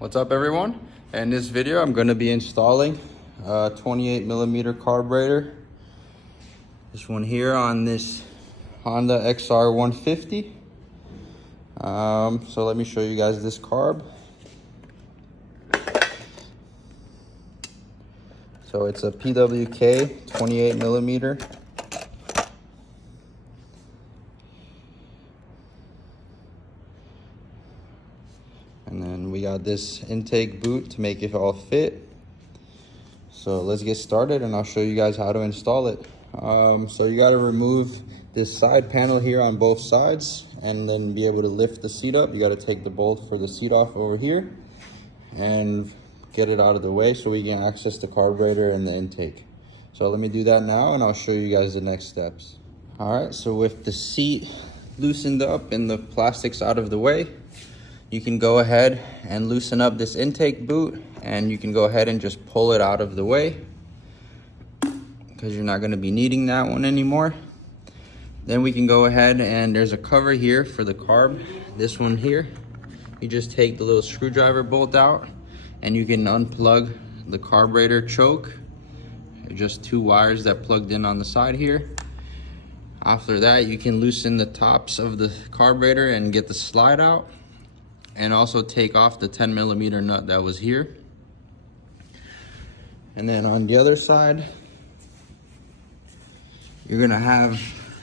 What's up everyone? In this video I'm going to be installing a 28mm carburetor. This one here on this Honda XR150. So let me show you guys this carb. So it's a PWK 28mm. And then we got this intake boot to make it all fit. So let's get started and I'll show you guys how to install it. So you got to remove this side panel here on both sides and then be able to lift the seat up. You got to take the bolt for the seat off over here and get it out of the way so we can access the carburetor and the intake. So let me do that now and I'll show you guys the next steps. All right, so with the seat loosened up and the plastics out of the way, you can go ahead and loosen up this intake boot and you can go ahead and just pull it out of the way because you're not going to be needing that one anymore. Then we can go ahead and there's a cover here for the carb. This one here, you just take the little screwdriver bolt out and you can unplug the carburetor choke. Just two wires that plugged in on the side here. After that, you can loosen the tops of the carburetor and get the slide out. And also take off the 10mm nut that was here. And then on the other side, you're gonna have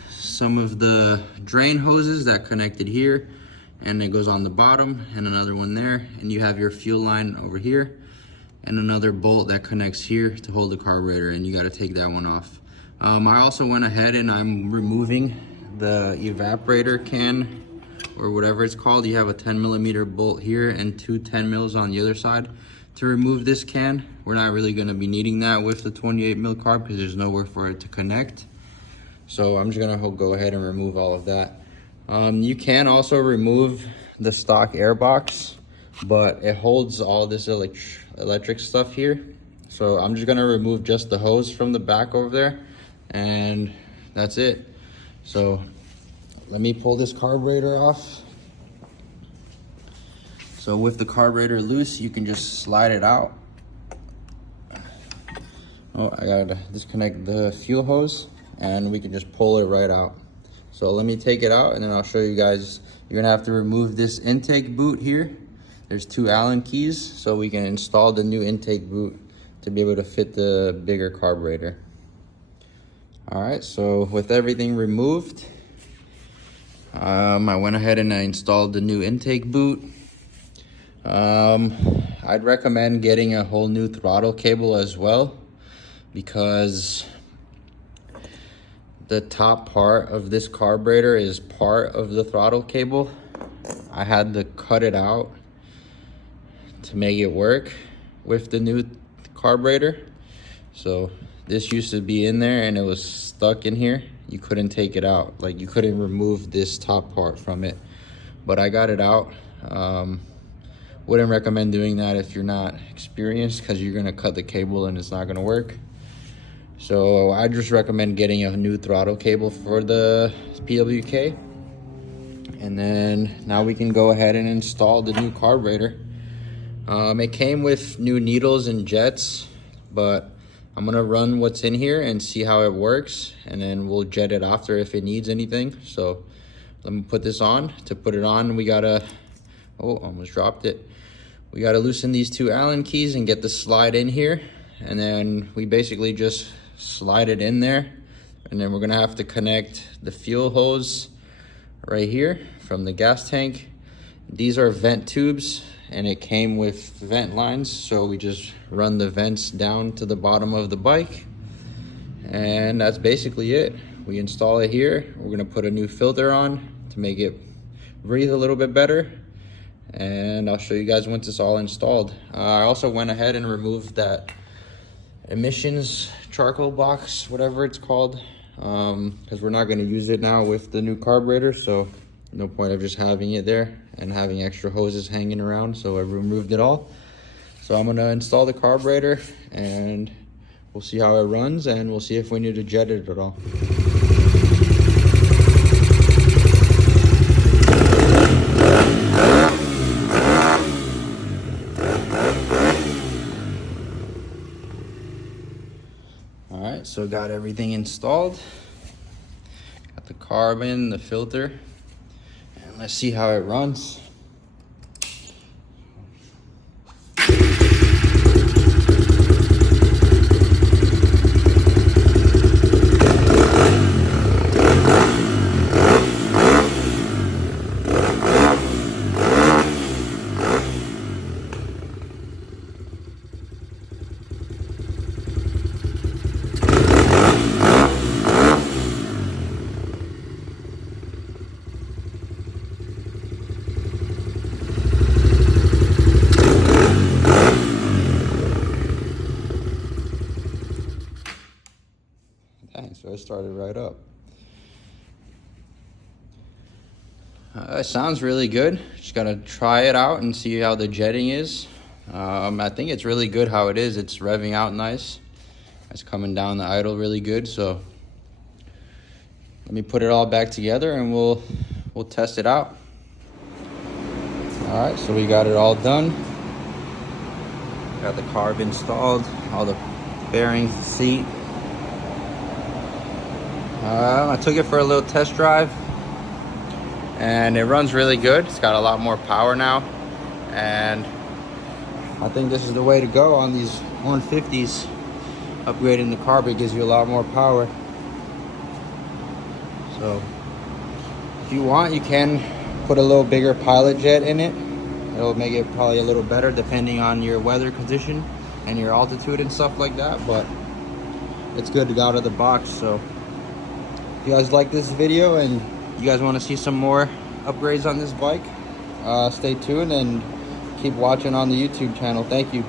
some of the drain hoses that connected here, and it goes on the bottom, and another one there, and you have your fuel line over here, and another bolt that connects here to hold the carburetor, and you gotta take that one off. I also went ahead and I'm removing the evaporator can, or whatever it's called. You have a 10mm bolt here and two 10mm on the other side to remove this can. We're not really going to be needing that with the 28mm carb because there's nowhere for it to connect. So I'm just going to go ahead and remove all of that. You can also remove the stock air box, but it holds all this electric stuff here. So I'm just going to remove just the hose from the back over there, and that's it. So let me pull this carburetor off. So with the carburetor loose, you can just slide it out. Oh, I gotta disconnect the fuel hose and we can just pull it right out. So let me take it out and then I'll show you guys. You're gonna have to remove this intake boot here. There's two Allen keys so we can install the new intake boot to be able to fit the bigger carburetor. All right, so with everything removed, I went ahead and I installed the new intake boot. I'd recommend getting a whole new throttle cable as well, because the top part of this carburetor is part of the throttle cable. I had to cut it out to make it work with the new carburetor. So this used to be in there and it was stuck in here. You couldn't take it out, like you couldn't remove this top part from it, but I got it out. Wouldn't recommend doing that if you're not experienced, because you're gonna cut the cable and it's not gonna work. So I just recommend getting a new throttle cable for the PWK. And then now we can go ahead and install the new carburetor. It came with new needles and jets, but I'm gonna run what's in here and see how it works, and then we'll jet it after if it needs anything. So let me put this on. To put it on, we gotta, oh, almost dropped it. We gotta loosen these two Allen keys and get the slide in here. And then we basically just slide it in there. And then we're gonna have to connect the fuel hose right here from the gas tank. These are vent tubes, and it came with vent lines, so we just run the vents down to the bottom of the bike, and that's basically it. We install it here. We're gonna put a new filter on to make it breathe a little bit better, and I'll show you guys once it's all installed. I also went ahead and removed that emissions charcoal box, whatever it's called, because we're not gonna use it now with the new carburetor, so no point of just having it there and having extra hoses hanging around. So I removed it all. So I'm gonna install the carburetor and we'll see how it runs, and we'll see if we need to jet it at all. so got everything installed. Got the carb in, the filter, and let's see how it runs. So it started right up. It sounds really good. Just gotta try it out and see how the jetting is. I think it's really good how it is. It's revving out nice. It's coming down the idle really good. So let me put it all back together and we'll test it out. All right, so we got it all done. Got the carb installed, all the bearings, the seat. I took it for a little test drive and it runs really good. It's got a lot more power now, and I think this is the way to go on these 150s. Upgrading the carb, it gives you a lot more power. So if you want, you can put a little bigger pilot jet in it. It'll make it probably a little better depending on your weather condition and your altitude and stuff like that, but it's good to go out of the box. So if you guys like this video and you guys want to see some more upgrades on this bike, stay tuned and keep watching on the YouTube channel. Thank you.